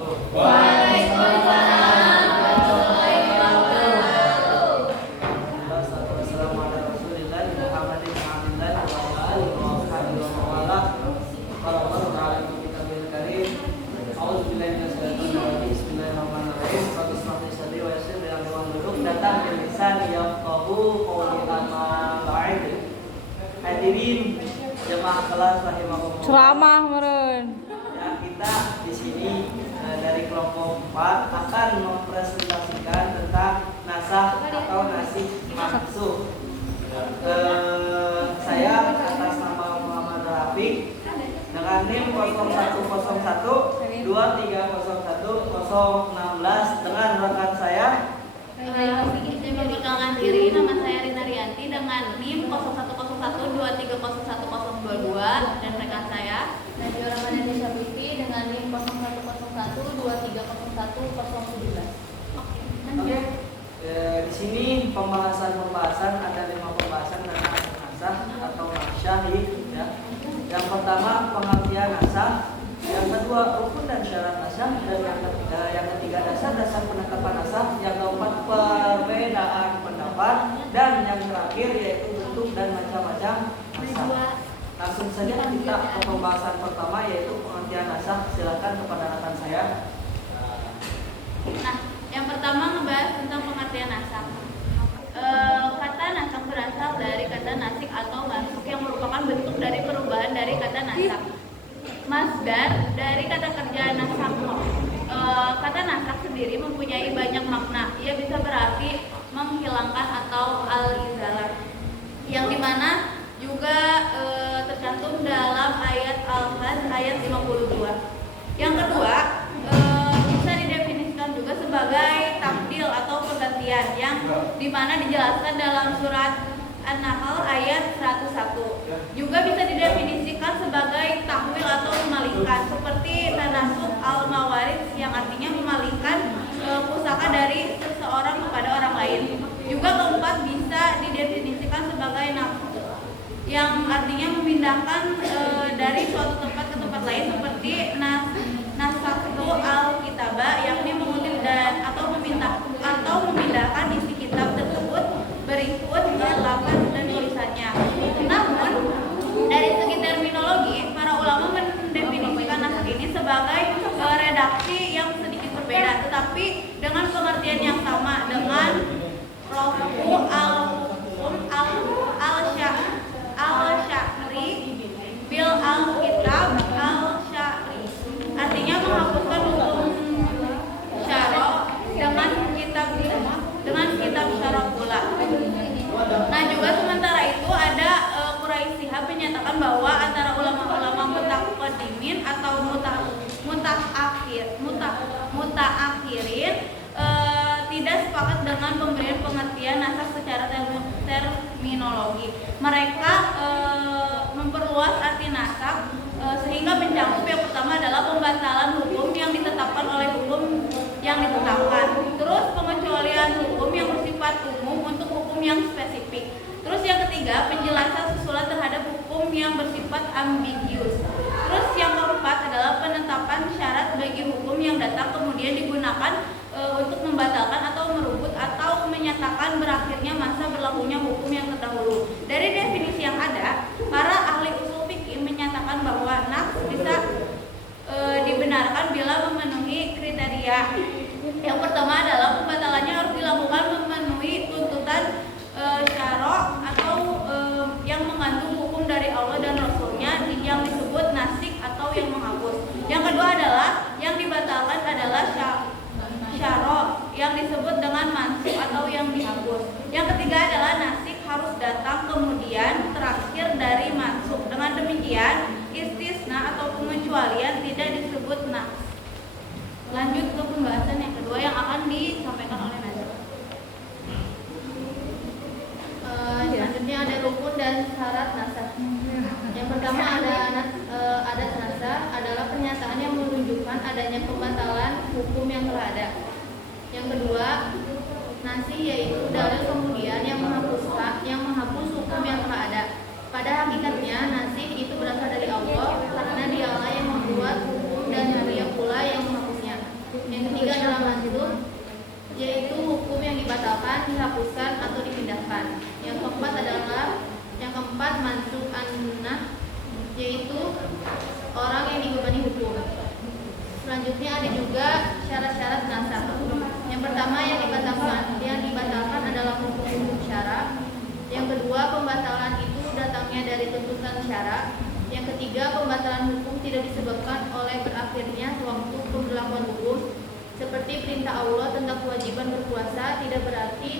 Waalaikumsalam warahmatullahi wabarakatuh. Wassalatu wassalamu ala Rasulillah Muhammadin Abdillah wa ala alihi wa sahbihi wa wala. Qala ta'ala fi kitabil karim. A'udzu billahi minasy syaithanir rajim. Bismillahirrahmanirrahim. Rabbi ishrah li sadri wa yassir li amri wahlul 'uqdatam min lisani yafqahu qawli amma ba'd. Hadirin jemaah kelas rahimakumullah. Ceramah meren. Ya, kita di sini dari kelompok 4 akan mempresentasikan tentang nasakh atau nasih mansukh. Saya atas nama Muhammad Rafiq dengan NIM 0101 2301 016 dengan rekan saya. Saya memperkenalkan diri, nama saya Rina Rianti dengan NIM 0101 2301 022 dan rekan saya Najwa Ramadhani Syabiti dengan NIM 0101 2301 017. Oke. Di sini pembahasan ada 5 pembahasan tentang nasakh atau nasyahid ya. Yang pertama pengertian nasakh, yang kedua rukun dan syarat nasakh, dan yang ketiga dasar-dasar penetapan nasakh, yang keempat perbedaan pendapat, dan yang terakhir yaitu bentuk dan macam-macam nasakh. Langsung saja kita ke pembahasan pertama yaitu pengertian nasakh. Silakan kepada rekan saya. Nah, yang pertama ngebahas tentang pengertian nasakh. Kata nasakh berasal dari kata nasik atau mansukh yang merupakan bentuk dari perubahan dari kata nasakh. Masdar dari kata kerja nasakh. Kata nasakh sendiri mempunyai banyak makna. Ia bisa berarti menghilangkan atau al-izalah, yang dimana juga tercantum dalam ayat Al-Hajj ayat 52. Yang kedua, bisa didefinisikan juga sebagai tabdil atau pergantian, yang dimana dijelaskan dalam surat An-Nahl ayat 101. Juga bisa didefinisikan sebagai tahwil atau memalingkan, seperti tanasukh al-mawaris yang artinya memalingkan pusaka dari seseorang kepada orang lain. Juga keempat bisa didefinisikan sebagai nafsu, yang artinya memindahkan dari suatu tempat ke tempat lain, seperti nasakhtu al-kitabah, yakni mengutip dan atau memindahkan isi kitab tersebut berikut lafaz dan tulisannya. Namun dari segi terminologi, para ulama mendefinisikan nasakh ini sebagai redaksi yang sedikit berbeda, tetapi dengan pengertian yang sama, dengan rafu al-hukum al-sya'ri bil al-kitab al-sya'ri, artinya menghapuskan hukum syara dengan kitab syara pula. Nah, juga sementara itu ada Quraisy Shihab menyatakan bahwa antara ulama-ulama mutaqaddimin atau mutaakhirin tidak sepakat dengan pemberian pengertian nasakh secara terminologi. Mereka memperluas arti nasakh sehingga mencakup yang pertama adalah pembatalan hukum yang ditetapkan oleh hukum yang ditetapkan. Terus pengecualian hukum yang bersifat umum untuk hukum yang spesifik. Terus yang ketiga, penjelasan susulan terhadap hukum yang bersifat ambigius. Terus yang keempat adalah penetapan syarat bagi hukum yang datang kemudian digunakan untuk membatalkan atau merubut atau menyatakan berakhirnya masa berlakunya hukum yang terdahulu. Dari definisi yang ada, para ahli usul fikih menyatakan bahwa nafs bisa dibenarkan bila memenuhi kriteria. Yang pertama adalah pembatalannya harus dilakukan memenuhi tuntutan syara' atau yang mengandung hukum dari Allah dan Rasulnya yang disebut nasik atau yang menghapus. Yang kedua adalah yang dibatalkan adalah syara' yang disebut dengan mansukh atau yang dihapus. Yang ketiga adalah nasik harus datang kemudian terakhir dari mansukh. Dengan demikian istisna atau pengecualian tidak disebut nas. Lanjut ke pembahasan yang kedua yang akan disampaikan oleh Najwa. Selanjutnya ada rukun dan syarat nasakh. Yang pertama ada nasakh adalah pernyataan yang menunjukkan adanya pembatalan hukum yang telah ada. Yang kedua, nasih yaitu dalil kemudian yang menghapus hukum yang telah ada. Pada hakikatnya nasih itu berasal dari Allah karena Dialah yang membuat hukum dan Dia pula yang menghapusnya. Selanjutnya ada juga syarat-syarat nasakh. Yang pertama yang dibatalkan adalah hukum syara. Yang kedua, pembatalan itu datangnya dari tuntutan syara. Yang ketiga, pembatalan hukum tidak disebabkan oleh berakhirnya waktu pemberlakuan hukum. Seperti perintah Allah tentang kewajiban berpuasa tidak berarti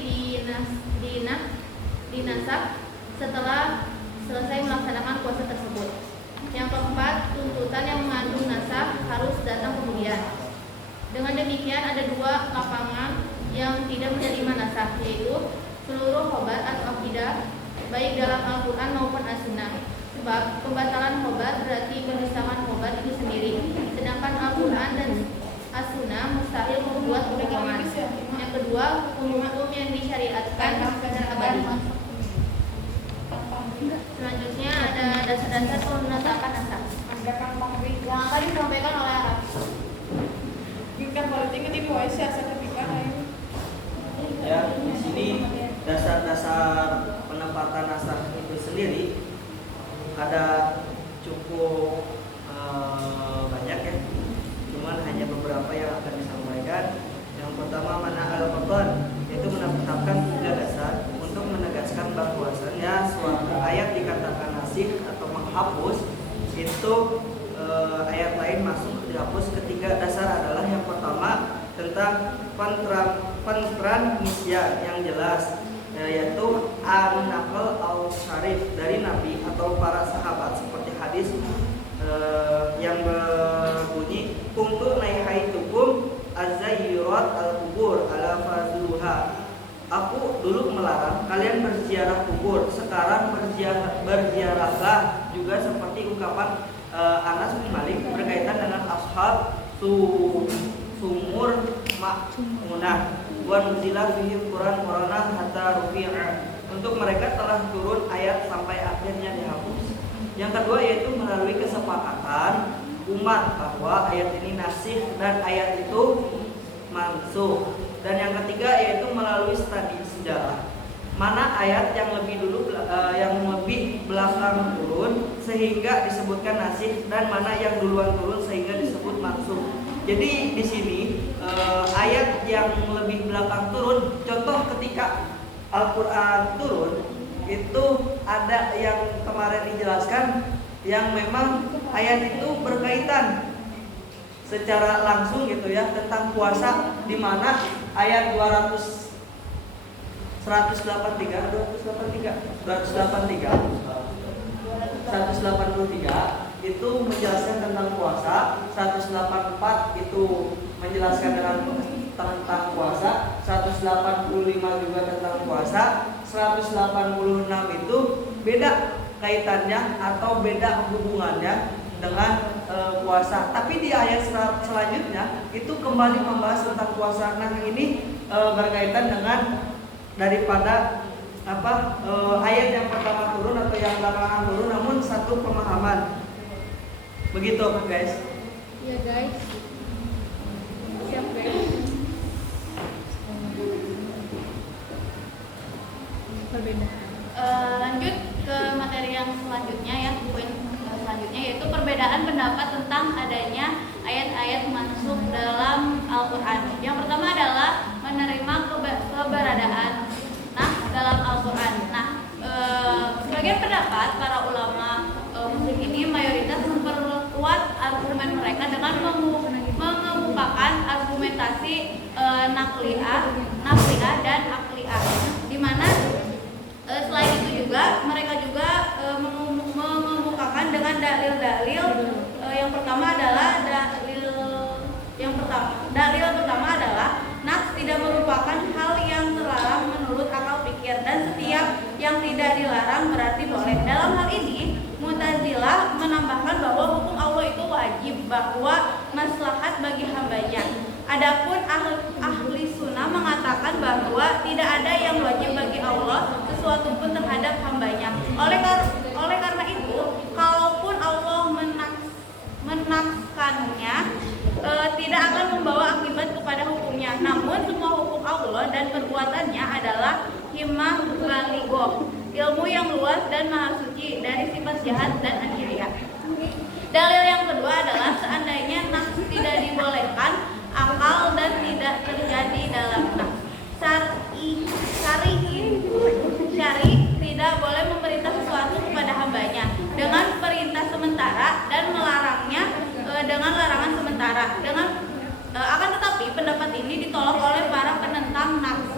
dinasakh setelah selesai melaksanakan puasa tersebut. Yang keempat, tuntutan yang mengandung nasakh harus datang kemudian. Dengan demikian ada dua lapangan yang tidak menerima nasakh, yaitu seluruh khobar atau akidah, baik dalam Al-Quran maupun As-Sunnah. Sebab pembatalan khobar berarti mendustakan khobar itu sendiri, sedangkan Al-Quran dan As-Sunnah mustahil membuat kebohongan. Yang kedua, hukum-hukum yang disyariatkan secara abadi. Selanjutnya ada dasar-dasar penetapan nasakh yang akan disampaikan oleh Arab. Bukan politik di poesi sertifikat Ya, di sini dasar-dasar penempatan nasakh itu sendiri ada cukup banyak ya. Cuman hanya beberapa yang akan disampaikan. Yang pertama mana al-matan, yaitu menetapkan 3 dasar untuk menegaskan bahwasannya suatu ayat dikatakan nasikh atau menghapus itu ayat lain masuk dihapus. Ketiga dasar adalah yang pertama tentang pentransmisian yang jelas, yaitu an-naql al-syarif dari Nabi atau para sahabat, seperti hadis yang berbunyi kuntu naihaitukum az-zayyirat al-kubur ala fazluha. Aku dulu melarang kalian berziarah kubur, sekarang berziarahlah. Juga seperti ungkapan Anas bin Malik berkaitan dengan ashab sumur ma'munah wa nuzila fihi Quran Qur'anan hatta rufi'a. Untuk mereka telah turun ayat sampai akhirnya dihapus. Yang kedua yaitu melalui kesepakatan umat bahwa ayat ini nasikh dan ayat itu mansukh. Dan yang ketiga yaitu melalui studi sejarah, mana ayat yang lebih belakang turun sehingga disebutkan nasikh dan mana yang duluan turun sehingga disebut mansukh. Jadi di sini ayat yang lebih belakang turun, contoh ketika Al-Quran turun itu ada yang kemarin dijelaskan yang memang ayat itu berkaitan secara langsung gitu ya tentang puasa, di mana ayat 183 itu menjelaskan tentang puasa, 184 itu menjelaskan tentang puasa, 185 juga tentang puasa, 186 itu beda kaitannya atau beda hubungannya dengan puasa. Tapi di ayat selanjutnya itu kembali membahas tentang puasa. Nah ini berkaitan dengan daripada ayat yang pertama turun atau yang belakangan turun, namun satu pemahaman. Begitu guys. Iya guys. Siap guys. berbeda. Lanjut ke materi yang selanjutnya ya, poin selanjutnya yaitu perbedaan pendapat tentang adanya ayat-ayat mansukh dalam Al-Quran. Yang pertama adalah menerima keberadaan dalam Al-Quran. Sebagian pendapat para ulama muslim ini mayoritas memperkuat argumen mereka dengan mengemukakan argumentasi nakliyah dan akliyah, di mana selain itu juga mereka juga mengemukakan dengan dalil-dalil. Yang pertama adalah dalil pertama adalah nas tidak merupakan hal yang terlarang menurut akal pikir, dan setiap yang tidak dilarang berarti boleh. Dalam hal ini Mu'tazilah menambahkan bahwa hukum Allah itu wajib, bahwa maslahat bagi hambanya. Adapun ahli sunnah mengatakan bahwa tidak ada yang wajib bagi Allah sesuatu pun terhadap hambanya. Oleh karena itu, kalaupun Allah menafsirkannya, tidak akan membawa akibat kepada hukumnya. Namun semua hukum Allah dan perbuatannya adalah hikmah balighah, ilmu yang luas dan maha suci dari sifat jahat dan akhiriyah. Dalil yang kedua adalah seandainya nafs tidak dibolehkan ditolak oleh para penentang nas.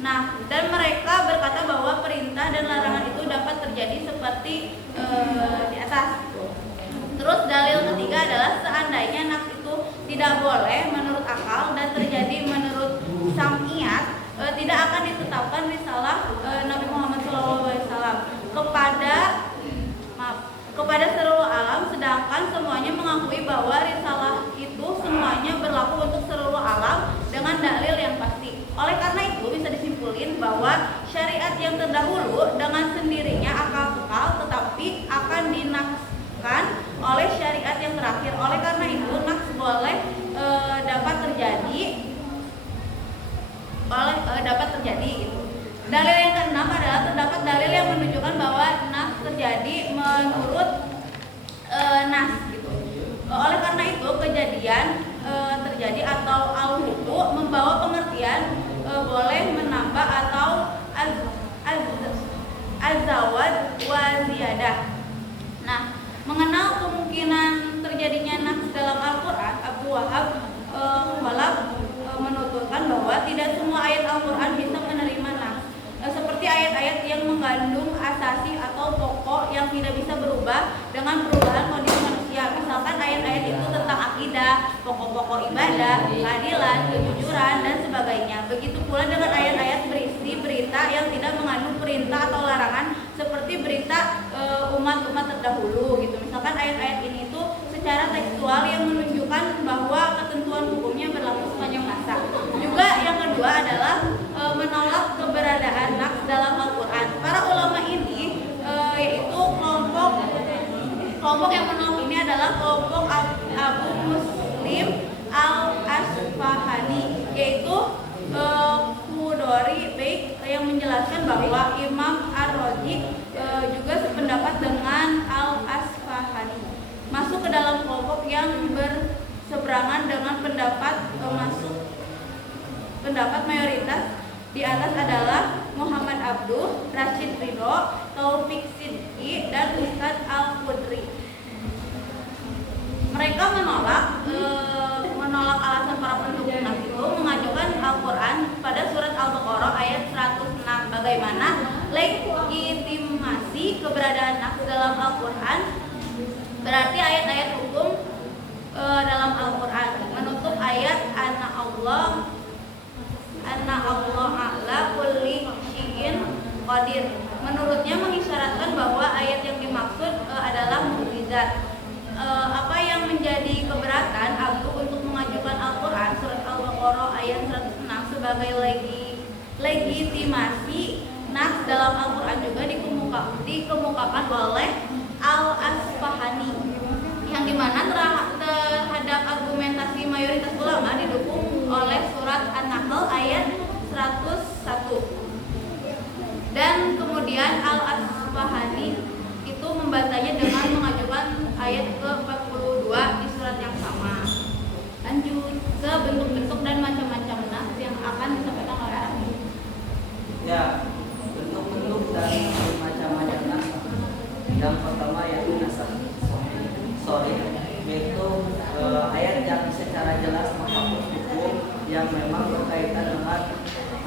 Nah, dan mereka berkata bahwa perintah dan larangan itu dapat terjadi seperti di atas. Terus dalil ketiga adalah seandainya nas itu tidak boleh menurut akal dan terjadi menurut sam'iyat, tidak akan ditetapkan risalah Nabi Muhammad SAW kepada seluruh alam, sedangkan semuanya mengakui bahwa risalah itu semuanya berlaku untuk seluruh alam dengan dalil yang pasti. Oleh karena itu bisa disimpulkan bahwa syariat yang terdahulu dengan sendirinya akan kekal, tetapi akan dinaskan oleh syariat yang terakhir. Oleh karena itu naks boleh dapat terjadi gitu. Dalil yang keenam adalah terdapat dalil yang menunjukkan bahwa nas terjadi menurut nas gitu. Oleh karena itu kejadian terjadi atau al-wudu membawa pengertian boleh menambah atau az-zawad wa ziyadah. Nah, mengenal kemungkinan terjadinya nas dalam Al-Qur'an, Abu Wahab menuturkan bahwa tidak semua ayat Al-Qur'an bisa menerima nas. Seperti ayat-ayat yang mengandung asasi atau pokok yang tidak bisa berubah dengan perubahan kondisi manusia. Misalkan ayat-ayat itu tentang akidah, pokok-pokok ibadah, keadilan, kejujuran, dan sebagainya. Begitu pula dengan ayat-ayat berisi berita yang tidak mengandung perintah atau larangan seperti berita umat-umat terdahulu gitu. Misalkan ayat-ayat ini itu secara tekstual yang menunjukkan bahwa ketentuan hukumnya berlaku sepanjang masa. Juga yang kedua adalah menolak keberadaan naks dalam Al-Quran. Para ulama ini yaitu kelompok yang menolak ini adalah kelompok Abu Muslim Al-Asfahani, yaitu Qudori Baik yang menjelaskan bahwa Imam Ar-Razi juga sependapat dengan Al-Asfahani. Masuk ke dalam kelompok yang berseberangan dengan pendapat mayoritas di atas adalah Muhammad Abduh, Rashid Ridho, Taufik Sidki, dan Ustadz Al-Qudri. Mereka menolak alasan para pendukung nas itu mengajukan Al-Quran pada surat Al-Baqarah ayat 106. Bagaimana legitimasi keberadaan nas dalam Al-Quran? Berarti ayat-ayat hukum dalam Al-Quran menutup ayat Anna Allah ala kulli syai'in qadir. Menurutnya mengisyaratkan bahwa ayat yang dimaksud adalah mukjizat. Apa yang menjadi keberatan Abu untuk mengajukan Al-Quran surat Al-Baqarah ayat 106 sebagai legitimasi nas dalam Al-Quran juga dikemukakan oleh Al-Asfahani, yang dimana terhadap argumentasi mayoritas ulama didukung oleh surat An-Nahl ayat 101. Dan kemudian Al-Asfahani itu membantahnya dengan mengajukan ayat ke-42 di surat yang sama. Lanjut ke bentuk-bentuk dan macam-macam nas yang akan disampaikan oleh Abi. Ya, bentuk-bentuk dan macam-macam nas. Yang pertama yaitu nasab sorry, yaitu ayat yang secara jelas menghapus hukum yang memang berkaitan dengan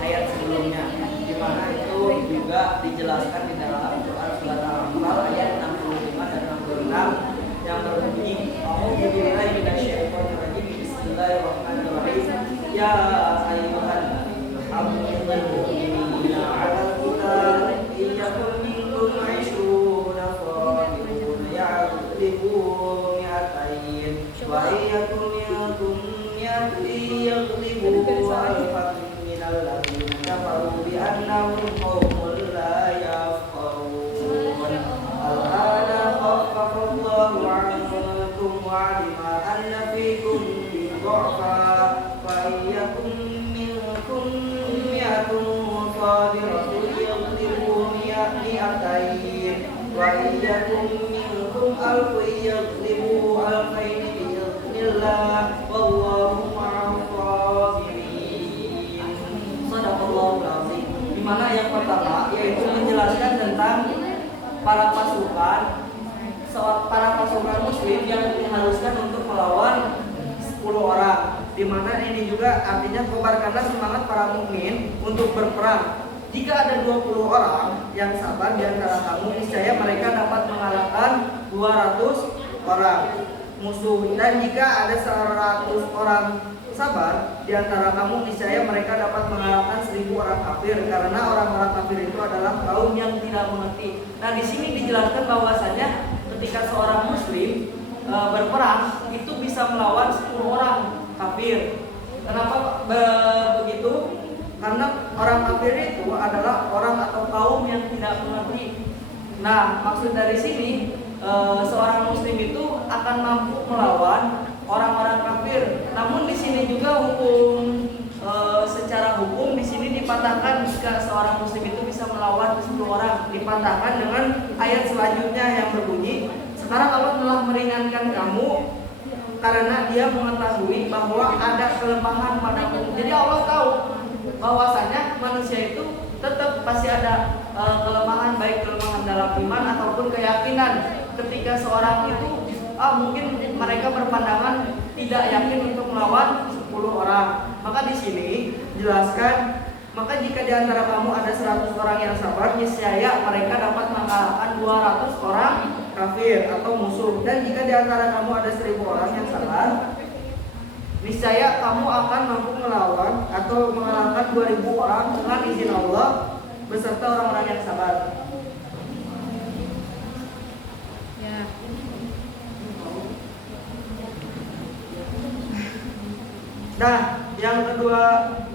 ayat sebelumnya, di mana itu juga dijelaskan di dalam Quran surat Al-Anfal ayat 65 dan 66 yang berbunyi A'udzubillahi minasyaitonirrajim Bismillahirrahmanirrahim Ya ayyuhan abdul mu'minina 'alal qital iyyakum minkum 'ishruna sabirun ya'rifu mi'atayn wa iyyakum minkum yaghlibu alfan minal ladzina kafaru bi annahum qaumun la yafqahun al-ana khaffafa Allahu 'ankum wa 'alima anna fikum dha'fa fa iyyakum minkum mi'atun sabiratun yaghlibu mi'atayn wa iyyakum minkum alfun yaghlibu alfayn bi'idznillah wallahu ma'as sabirin. Shadaqallahul azim. Di mana yang pertama yaitu menjelaskan tentang para pasukan muslim yang diharuskan untuk melawan 10 orang. di mana ini juga artinya kobarkanlah semangat para mukmin untuk berperang. Jika ada 20 orang yang sabar di antara kamu, niscaya mereka dapat mengalahkan 200 orang musuh. Dan jika ada 100 orang sabar di antara kamu, niscaya mereka dapat mengalahkan 1000 orang kafir, karena orang-orang kafir itu adalah kaum yang tidak mengerti. Nah, di sini dijelaskan bahwasanya ketika seorang muslim berperang itu bisa melawan 10 orang kafir. Kenapa begitu? Karena orang kafir itu adalah orang atau kaum yang tidak mengerti. Nah, maksud dari sini seorang muslim itu akan mampu melawan orang-orang kafir. Namun di sini juga hukum secara hukum di sini dipatahkan jika seorang muslim itu bisa melawan 10 orang, dipatahkan dengan ayat selanjutnya yang berbunyi, sekarang Allah telah meringankan kamu karena Dia mengetahui bahwa ada kelemahan padamu. Jadi Allah tahu bahwasanya manusia itu tetap pasti ada kelemahan, baik kelemahan dalam iman ataupun keyakinan. Ketika seorang itu mungkin mereka berpandangan tidak yakin untuk melawan 10 orang. Maka di sini jelaskan, maka jika di antara kamu ada 100 orang yang sabar, niscaya mereka dapat mengalahkan 200 orang kafir atau musuh. Dan jika di antara kamu ada 1000 orang yang sabar, niscaya kamu akan mampu melawan atau mengalahkan 2000 orang dengan izin Allah beserta orang-orang yang sabar. Ya. Nah, yang kedua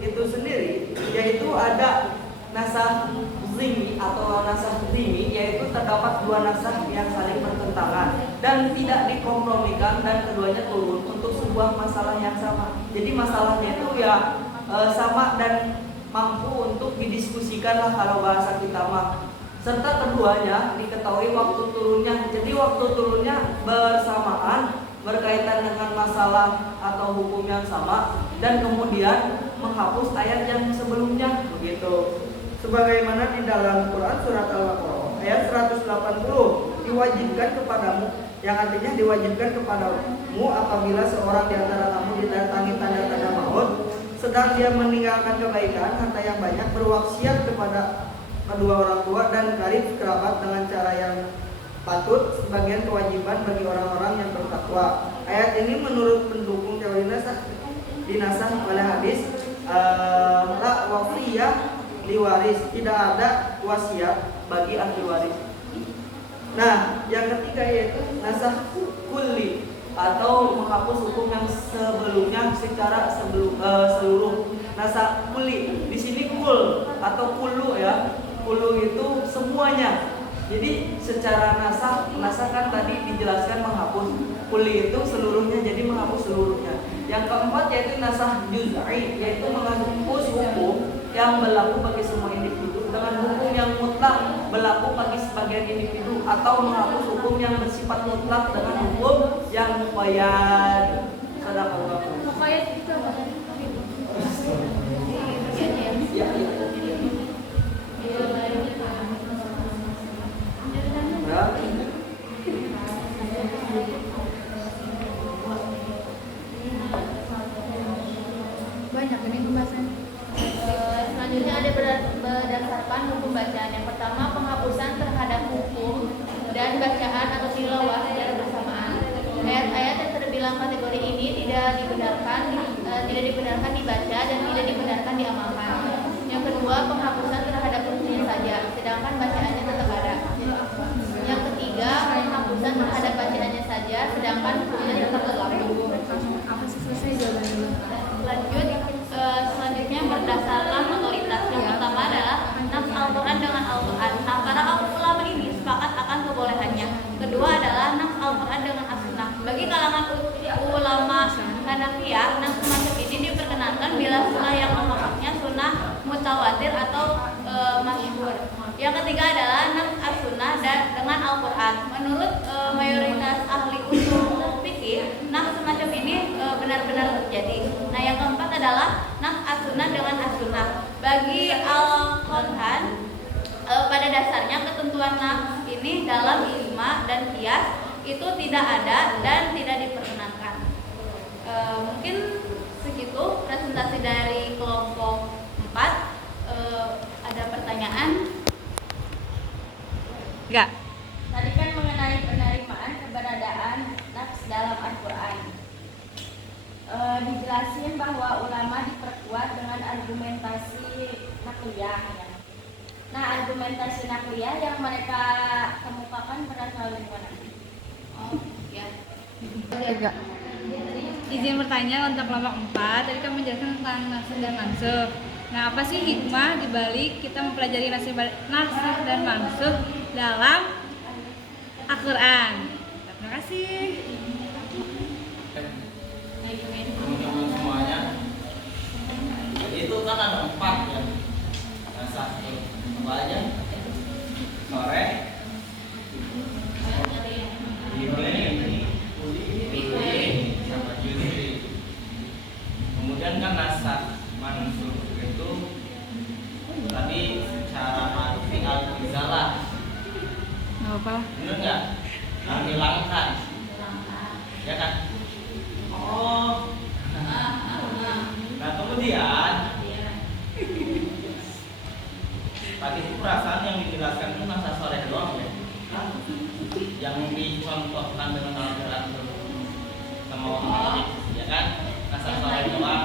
itu sendiri yaitu ada nasah zimi atau nasah zimi, yaitu terdapat dua nasah yang saling bertentangan dan tidak dikompromikan dan keduanya turun untuk sebuah masalah yang sama. Jadi masalahnya itu ya sama dan mampu untuk didiskusikan lah kalau bahasa kita mah. Serta keduanya diketahui waktu turunnya. Jadi waktu turunnya bersamaan, berkaitan dengan masalah atau hukum yang sama, dan kemudian menghapus ayat yang sebelumnya begitu. Sebagaimana di dalam Quran surat Al-Baqarah ayat 180, diwajibkan kepadamu, yang artinya diwajibkan kepadamu apabila seorang di antara kamu didatangi tanda-tanda maut sedang dia meninggalkan kebaikan, harta yang banyak, berwasiat kepada kedua orang tua dan karib kerabat dengan cara yang patut, sebagian kewajiban bagi orang-orang yang bertakwa. Ayat ini menurut pendukung teori nasah dinasah oleh hadis la wasiyah liwaris, tidak ada wasiat bagi ahli waris. Nah, yang ketiga yaitu nasah kulli atau menghapus hukum yang sebelumnya secara seluruh. Nasah kulli di sini kul atau kulu ya. Kulu itu semuanya. Jadi secara nasah kan tadi dijelaskan menghapus, kuli itu seluruhnya, jadi menghapus seluruhnya. Yang keempat yaitu nasah juz'i, yaitu menghapus hukum yang berlaku bagi semua individu dengan hukum yang mutlak berlaku bagi sebagian individu, atau menghapus hukum yang bersifat mutlak dengan hukum yang muqayyad. Sadaqallah. Muqayyad itu apa? Ya. Banyak ini pembahasannya. Selanjutnya ada berdasarkan hukum bacaan. Yang pertama, penghapusan terhadap hukum dan bacaan atau tilawah secara bersamaan. Ayat-ayat yang terbilang kategori ini tidak dibenarkan dibaca dan tidak dibenarkan diamalkan. Yang kedua, penghapusan terhadap hukumnya saja, sedangkan bacaannya tetap ada. Yang ketiga, penghapusan terhadap bacaannya saja, sedangkan hukumnya tetap berlaku. Apa sih selesai jawabannya? Lanjut, selanjutnya berdasarkan otoritas. Yang pertama adalah nafs Al-Quran dengan Al-Quran. Nah, para ulama ini sepakat akan kebolehannya. Kedua adalah nafs Al-Quran dengan As-Sunnah. Bagi kalangan ulama Hanafiyah, nafs semacam ini diperkenankan bila sunnah yang memaknya sunnah mutawatir atau masyhur. Yang ketiga adalah nafs As-Sunnah dengan Al-Quran. Menurut mayoritas ahli usul fikih, nafs semacam ini benar-benar terjadi. Nah, yang keempat adalah nafs As-Sunnah dengan As-Sunnah. Bagi Al-Quran, pada dasarnya ketentuan nafs ini dalam ijma dan qiyas itu tidak ada dan tidak diperkenankan. Mungkin Gak? Tadi kan mengenai penerimaan keberadaan nafs dalam Al-Quran. Dijelasin bahwa ulama diperkuat dengan argumentasi nakliyah. Ya. Nah, argumentasi nakliyah yang mereka kemukakan berasal dari mana? Oh, ya. Gak. Izin bertanya untuk kelompok 4. Tadi kamu menjelaskan tentang nasakh dan mansukh. Nah, apa sih hikmah dibalik kita mempelajari nasakh dan mansukh dalam Al-Quran? Terima kasih. Teman-teman semuanya, jadi itu kan ada 4 ya. Nah, satu apa aja? Sore, Juli, sama Juli. Kemudian kan nasakh mansukh itu tadi secara arti al-izalah. Gak apa. Benar nggak? Menghilangkan, ya kan? Oh. Nah kemudian tadi itu perasaan yang dijelaskan itu masa sore doang ya, yang dicontohkan dengan Al-Quran sama orang ya kan, masa sore doang.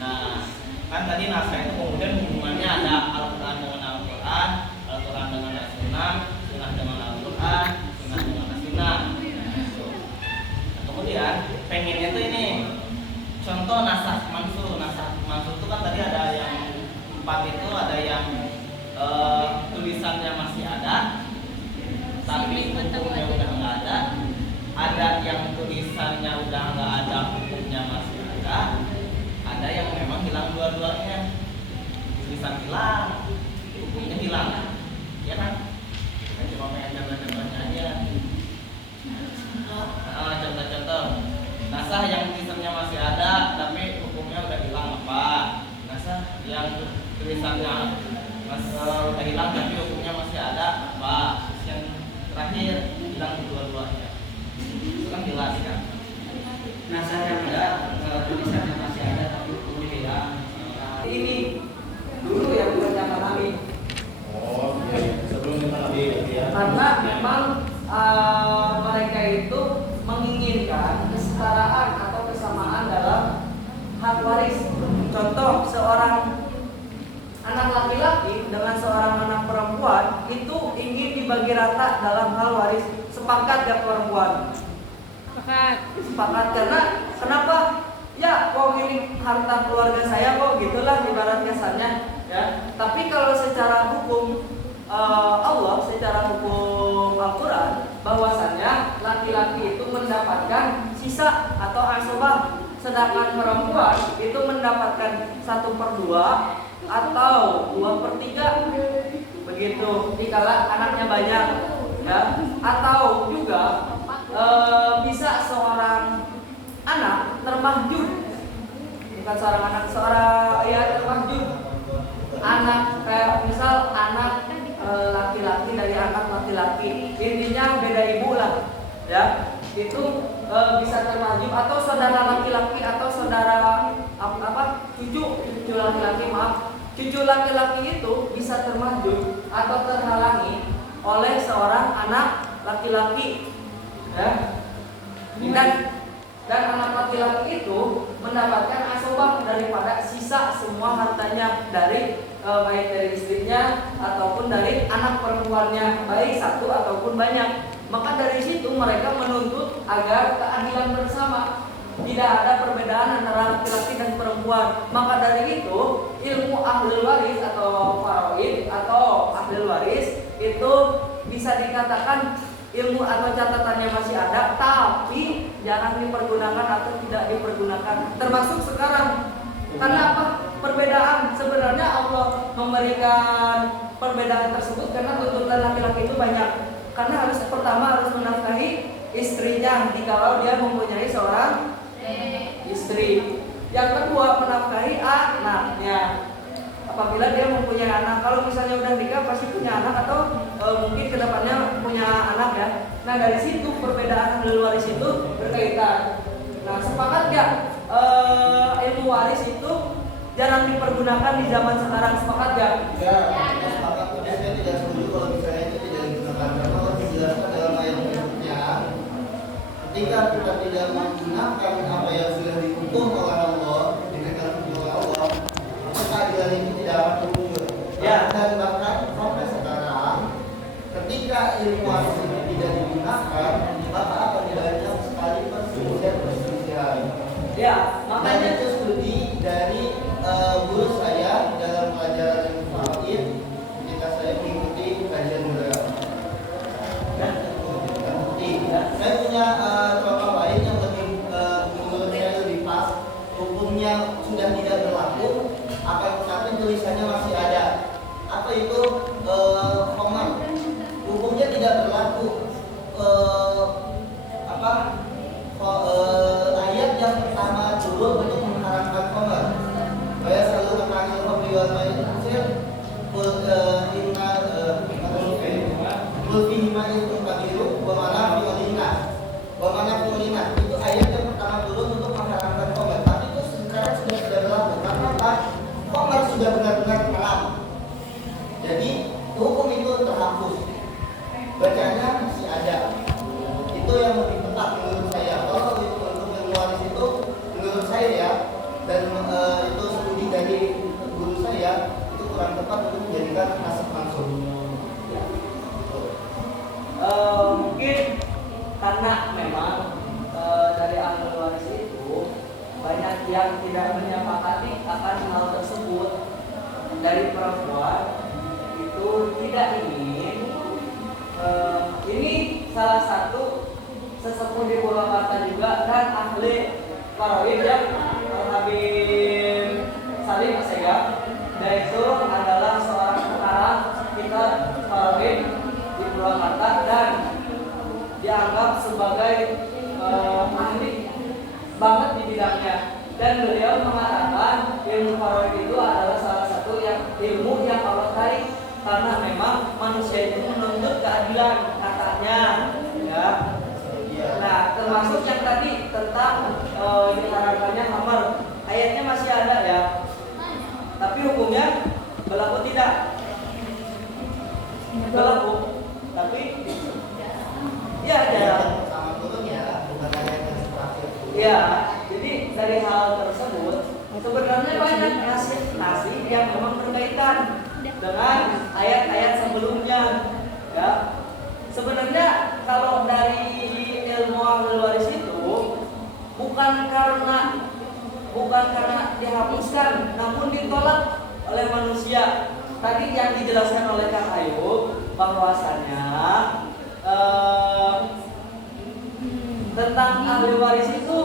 Nah kan tadi nasakh itu kemudian hubungannya ada Al-Quran dengan Al-Quran, Al-Quran dengan As-Sunnah, Sunnah dengan Al-Quran, Sunnah dengan As-Sunnah. Kemudian pengennya tuh ini contoh nasakh mansukh. Nasakh mansukh itu kan tadi ada yang 4 itu, ada yang tulisannya masih ada tapi hukumnya udah nggak ada yang tulisannya udah nggak ada, hukumnya masih ada yang memang hilang dua-duanya, tulisan hilang, hukumnya hilang, ya kan? Kita cuma pengen contoh-contohnya aja. Contoh-contoh nasakh yang tulisannya masih ada tapi hukumnya udah hilang apa? Nasakh yang tulisannya udah hilang tapi hukumnya masih ada apa? Terus yang terakhir hilang dua-duanya. Itu kan jelas kan? Nasakh yang ada tulisannya masih ada tapi hukumnya hilang. Ini dulu yang bukan kami. Oh iya, sebelum kita lebih ya. Karena memang mereka itu menginginkan kesetaraan atau kesamaan dalam hak waris. Contoh, seorang anak laki-laki dengan seorang anak perempuan itu ingin dibagi rata dalam hal waris. Sepakat ya perempuan? Sepakat. Karena kenapa? Ya, kok ini harta keluarga saya kok, gitulah ibarat kesannya ya. Tapi kalau secara hukum Allah, secara hukum Al-Quran, bahwasannya laki-laki itu mendapatkan sisa atau asbah, sedangkan perempuan itu mendapatkan 1/2 atau 2/3 begitu dikala anaknya banyak ya. Atau juga bisa seorang anak termahjub, bukan seorang anak, seorang ya termahjub, anak kayak misal anak laki-laki dari anak laki-laki, intinya beda ibu lah ya, itu bisa termahjub, atau saudara laki-laki atau saudara cucu laki-laki, cucu laki-laki itu bisa termahjub atau terhalangi oleh seorang anak laki-laki ya. Dan anak laki-laki itu mendapatkan asbah daripada sisa semua hartanya dari baik dari istrinya ataupun dari anak perempuannya, baik satu ataupun banyak. Maka dari situ mereka menuntut agar keadilan bersama, tidak ada perbedaan antara laki-laki dan perempuan. Maka dari itu ilmu ahli waris atau faraid atau ahli waris itu bisa dikatakan ilmu atau catatannya masih ada, tapi jangan dipergunakan atau tidak dipergunakan. Termasuk sekarang. Karena apa? Perbedaan. Sebenarnya Allah memberikan perbedaan tersebut karena tuntutan laki-laki itu banyak. Karena pertama harus menafkahi istrinya jikalau dia mempunyai seorang istri. Yang kedua menafkahi anaknya apabila dia mempunyai anak. Kalau misalnya udah nikah pasti punya anak atau mungkin kedepannya punya anak ya. Nah dari situ perbedaan ahli waris itu berkaitan. Nah sepakat gak ilmu waris itu jarang dipergunakan di zaman sekarang? Sepakat gak? Ya, sepakat. Saya tidak setuju kalau misalnya itu tidak ketika kita tidak menggunakan apa yang sudah dihukum oleh Allah, diberikan hukum oleh Allah, maka keadilan itu tidak akan terwujud. Ya. Dan bahkan sampai sekarang, ketika ilmu waris ini tidak digunakan, maka akan banyak sekali perselisihan. Ya, Dan makanya itu studi dari guru saya dalam pelajaran ilmu faraid ketika saya mengikuti kajian beliau. Saya punya contoh lain yang lebih menurut saya lebih pas. Hukumnya sudah tidak berlaku, akan tetapi tulisannya masih ada. Apa itu khamar? Hukumnya tidak berlaku. Ayat yang pertama dulu untuk mengharamkan khamar. Saya selalu memanggil hobi wal maisir inna kulfi hima itu kabiru wa manafi'u linnas. Wa manafi'u linnas itu ayat yang pertama dulu untuk mengharamkan khamar. Tapi itu sekarang sudah tidak berlaku. Karena apa? Khamar sudah benar-benar haram. Jadi hukum itu terhapus. Bacanya masih ada. Itu yang lebih tepat menurut saya. Kalau untuk ilmu waris itu menurut saya ya, dan itu studi dari guru saya, itu kurang tepat untuk menjadikan nasab mansukh. Mungkin karena memang dari ahli waris itu banyak yang tidak menyepakati akan hal tersebut. Dari perempuan itu tidak ingin ini salah satu sesepuh di Purwakarta juga dan ahli faraid yang Habib Salim Asega, dan itu adalah seorang pengarang kitab faraid di Purwakarta dan dianggap sebagai ahli banget di bidangnya, dan beliau mengatakan ilmu faraid itu adalah salah satu ilmu yang Allah tarik karena memang manusia itu menuntut keadilan katanya ya. Nah, termasuk yang tadi tentang diharamkannya khamar, ayatnya masih ada ya, tapi hukumnya berlaku tidak? Berlaku, tapi ya ada. Sama dulu ya, bukan ayat yang terakhir. Ya, jadi dari hal tersebut sebenarnya banyak nasi yang memang berkaitan dengan ayat-ayat sebelumnya. Ya, sebenarnya kalau dari ilmu ahli waris itu bukan karena dihapuskan, namun ditolak oleh manusia. Tadi yang dijelaskan oleh Kang Ayub bahwasannya tentang ahli waris itu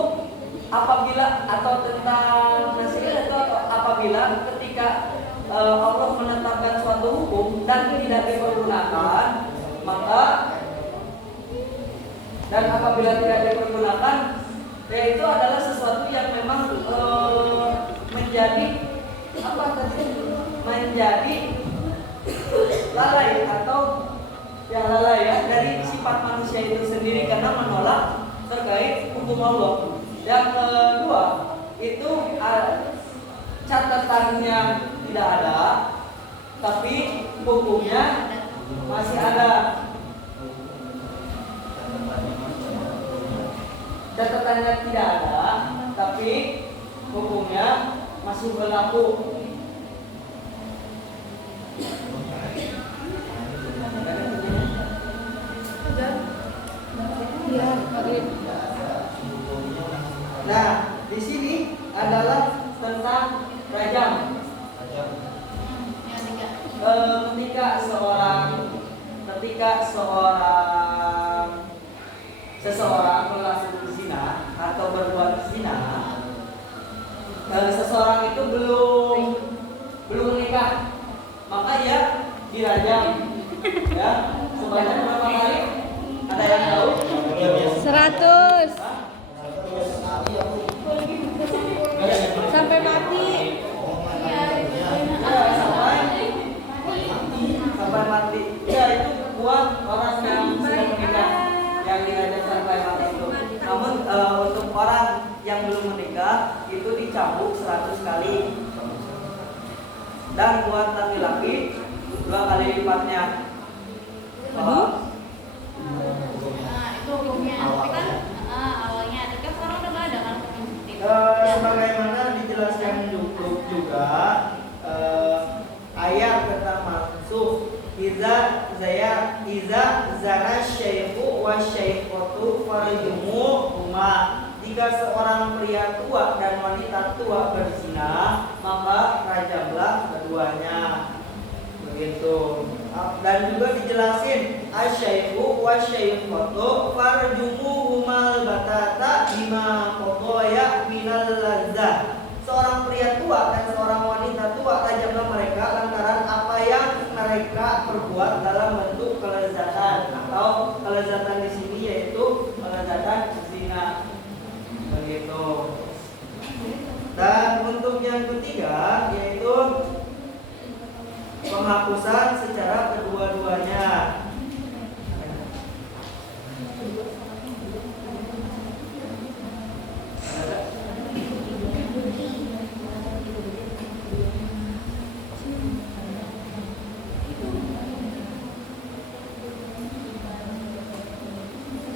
apabila atau tentang nasib itu apabila ketika Allah menetapkan suatu hukum dan tidak dipergunakan, maka dan apabila tidak dipergunakan, yaitu adalah sesuatu yang memang menjadi lalai atau ya lalai ya dari sifat manusia itu sendiri karena menolak terkait hukum Allah. Yang kedua itu catatannya tidak ada, tapi hukumnya masih ada. Catatannya tidak ada, tapi hukumnya masih berlaku. Nah, di sini adalah tentang rajam. Ketika seseorang melakukan zina atau berbuat zina, seseorang itu belum menikah, maka ia dirajam. Ya, sebanyak berapa kali? Ada yang tahu? 100 sampai mati. Sampai mati. Ya, itu buat orang yang sudah menikah yang dirajam sampai mati itu. Namun untuk orang yang belum menikah itu dicambuk 100 kali. Dan buat laki-laki 2 kali lipatnya. Nah, itu hukumnya. Tapi kan Iza zana syaihu wa syaikhatu farjumuhuma. Jika seorang pria tua dan wanita tua berzina, maka rajamlah keduanya. Begitu. Dan juga dijelasin asyaikhu wa syaikhatu farjumuhumal batata bima qadaya minal lazzah. Seorang pria tua dan seorang wanita tua rajamlah mereka lantaran apa yang mereka perbuat dalam bentuk kelezatan, atau kelezatan di sini yaitu kelezatan zina. Begitu. Dan untuk yang ketiga yaitu penghapusan secara kedua-duanya.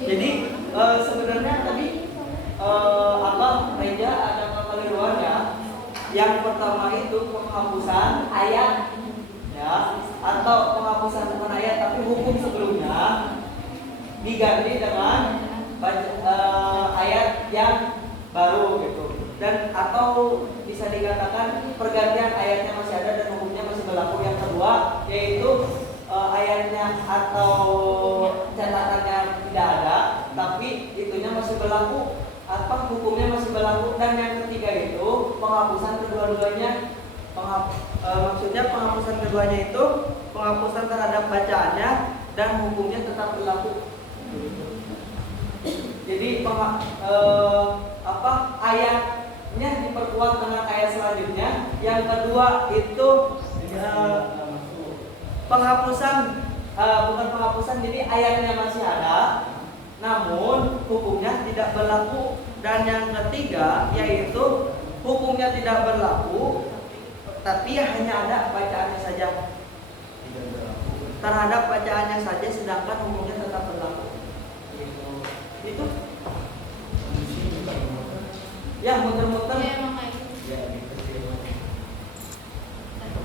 Jadi sebenarnya tadi Reja ada kekeliruannya. Yang pertama itu penghapusan ayat, ya, atau penghapusan bukan ayat tapi hukum sebelumnya diganti dengan ayat yang baru gitu. Dan atau bisa dikatakan pergantian ayatnya masih ada dan hukumnya masih berlaku. Yang kedua yaitu ayatnya atau catatannya tidak ada tapi itunya masih berlaku, apa hukumnya masih berlaku. Dan yang ketiga itu penghapusan kedua-duanya. Maksudnya penghapusan keduanya itu penghapusan terhadap bacaannya dan hukumnya tetap berlaku. Jadi ayatnya diperkuat dengan ayat selanjutnya. Yang kedua itu penghapusan bukan penghapusan, jadi ayatnya masih ada namun hukumnya tidak berlaku. Dan yang ketiga yaitu hukumnya tidak berlaku tapi hanya ada bacaannya saja, terhadap bacaannya saja sedangkan hukumnya tetap berlaku. Itu ya muter-muter. Ya, emang kayak gitu.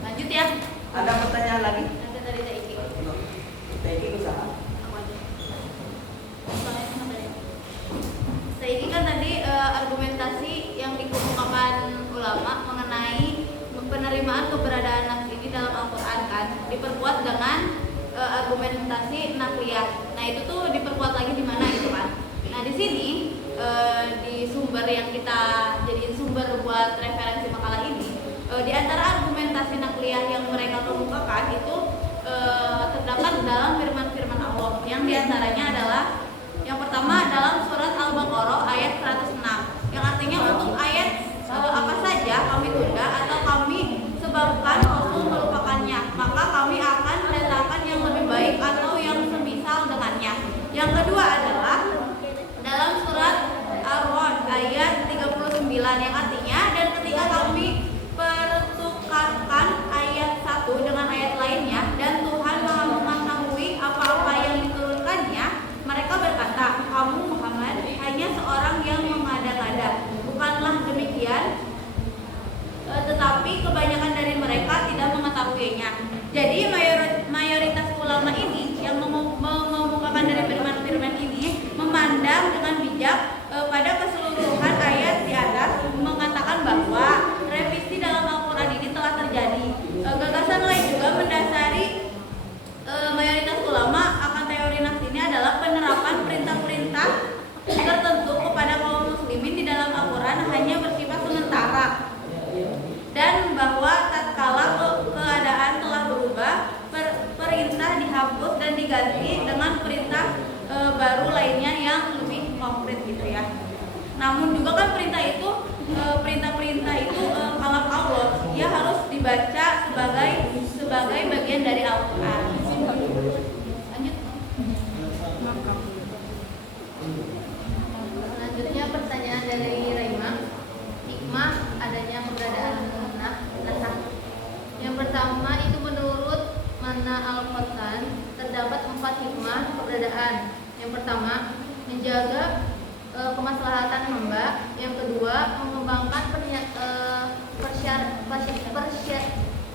Lanjut ya. Ada pertanyaan lagi? Ada dari Taiki. Taiki usaha. Aku aja. Soalnya sama tadi. Taiki kan tadi argumentasi yang dikemukakan ulama mengenai penerimaan keberadaan nas ini dalam Al-Quran kan diperkuat dengan argumentasi nakliyah. Nah itu tuh diperkuat lagi di mana itu kan? Nah di sini di sumber yang kita jadiin sumber buat referensi makalah ini, di antara argumentasi nakliyah yang mereka kemukakan itu terdapat dalam firman-firman Allah. Yang diantaranya adalah yang pertama dalam surat Al-Baqarah ayat 106 yang artinya untuk ayat apa saja kami tunda atau kami sebabkan Rasul melupakannya, maka kami akan mendatangkan yang lebih baik atau yang semisal dengannya. Yang kedua adalah dalam surat Ar-Ra'd ayat 39 yang artinya dan ketika kami pertukarkan ayat satu dengan ayat lainnya dan Tuhan Maha mengetahui apa-apa yang diturunkannya, mereka berkata, kamu Muhammad hanya seorang yang mengada-ngada. Bukanlah demikian, tetapi kebanyakan dari mereka tidak mengetahuinya. Jadi mayoritas ulama ini yang mengemukakan dari firman-firman ini memandang dengan bijak pada keseluruhan ayat di atas, mengatakan bahwa revisi dalam Al-Quran ini telah terjadi. Gagasan lain juga mendasari mayoritas ulama akan teori nafs ini adalah penerapan perintah-perintah tertentu kepada kaum muslimin di dalam Al-Quran hanya bersifat sementara, dan bahwa tatkala keadaan telah berubah, perintah dihapus dan diganti dengan perintah baru lainnya yang lebih konkret gitu ya. Namun juga kan perintah-perintah itu kalam Allah, ya harus dibaca sebagai bagian dari Al-Quran. Lanjut. Selanjutnya pertanyaan dari Raima. Hikmah adanya keberadaan nasakh. Yang pertama itu menurut Mana Al-Qatan terdapat 4 hikmah keberadaan. Yang pertama menjaga kemaslahatan hamba. Yang kedua mengembangkan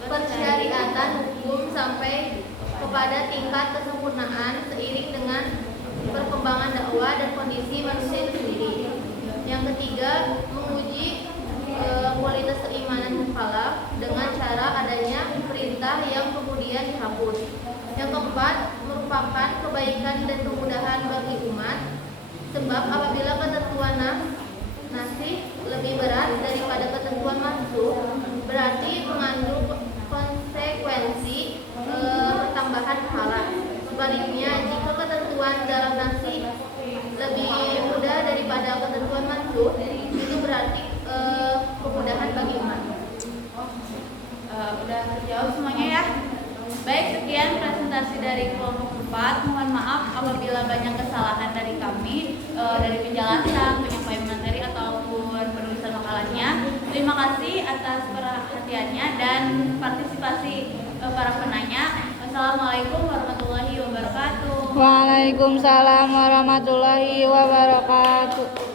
persyariatan hukum sampai kepada tingkat kesempurnaan seiring dengan perkembangan dakwah dan kondisi manusia itu sendiri. Yang ketiga, menguji kualitas keimanan mukallaf dengan cara adanya perintah yang kemudian dihapus. Yang keempat, merupakan kebaikan dan kemudahan bagi umat, sebab apabila ketentuan nasih lebih berat daripada ketentuan mansuh, berarti mengandung konsekuensi pertambahan pahala. Sebaliknya, jika ketentuan dalam nasih lebih mudah daripada ketentuan mansuh, itu berarti kemudahan bagi umat. Udah terjawab semuanya ya. Baik, sekian presentasi dari kelompok 4. Mohon maaf apabila banyak kesalahan dari kami, dari penjelasan, penyampaian materi ataupun penulisan makalahnya. Terima kasih atas perhatiannya dan partisipasi para penanya. Wassalamualaikum warahmatullahi wabarakatuh. Waalaikumsalam warahmatullahi wabarakatuh.